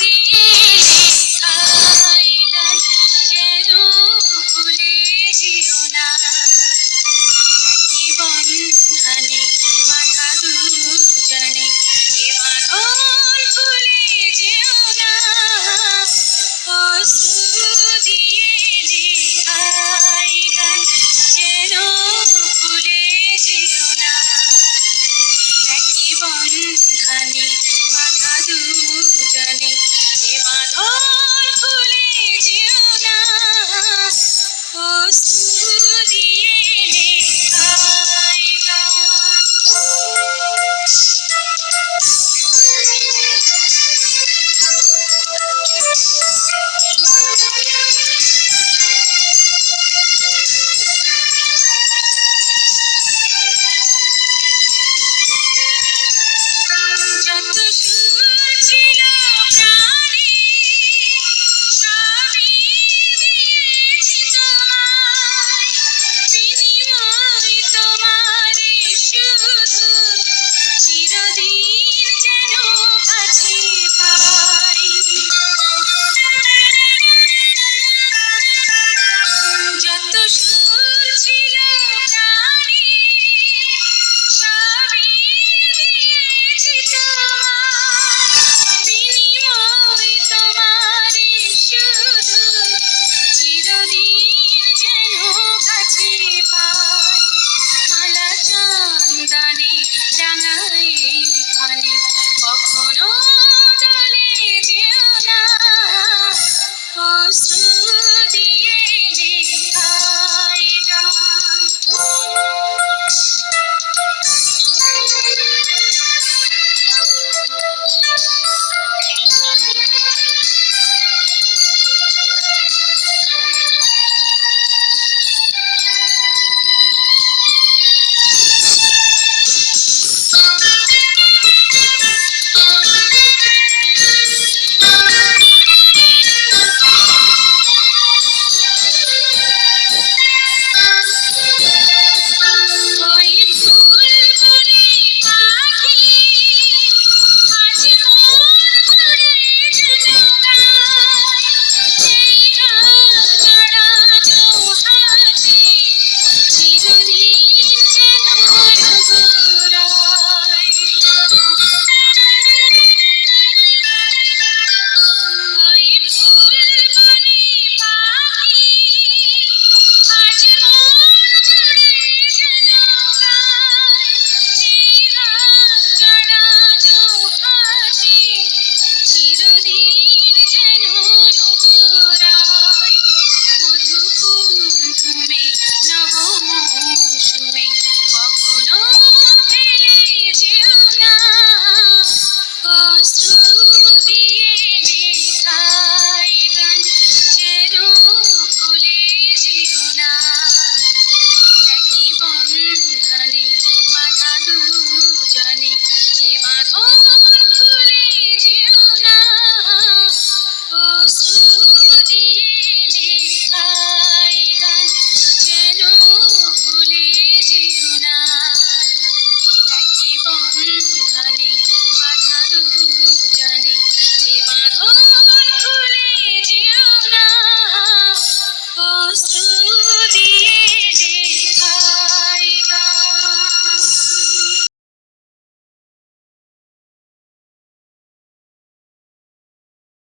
দিয়ে লেখাই গান যেন ভুলে যেও না। একই বন্ধনে বাঁধা দুজনে, এ বাঁধন খুলে যেও না। অশ্রু দিয়ে লেখাই গান যেন ভুলে যেও না। একই বন্ধনে বাঁধা দুজনে, এ বাঁধন খুলে যেও না। অশ্রু দিয়ে লেখাই গান। যত সুর ছিল প্রাণে, সবই দিয়েছি তোমায়। বিনিময় তোমারে শুধু চিরদিন যেন কাছে পাই। যত সুর ছিল প্রাণে, সবই দিয়েছি তোমায়। বিনিময় তোমারে শুধু চিরদিন যেন কাছে পাই। মালা চন্দনে রাঙাই ক্ষণে কখনো দলে যেও না। অশ্রু দিয়ে লেখাই গান। ওই বুলবুলি পাখি আজ মন ভরে যেন গায়। এই রাত জড়ানো হাসি চিরদিন যেন রঘুরায়। ওই বুলবুলি পাখি আজ মন জুড়ে যেন গায়। এই রাত জড়ানো হাসি চিরদিন যেন রঘুরায়। মধু কুমকুমে নব মৌসুমে কখনো ফেলে যেও না। অশ্রু দিয়ে লেখাই গান যেন ভুলে যেও না। একই বন্ধনে বাঁধা দুজনে, এ বাঁধন খুলে যেও না। অশ্রু দিয়ে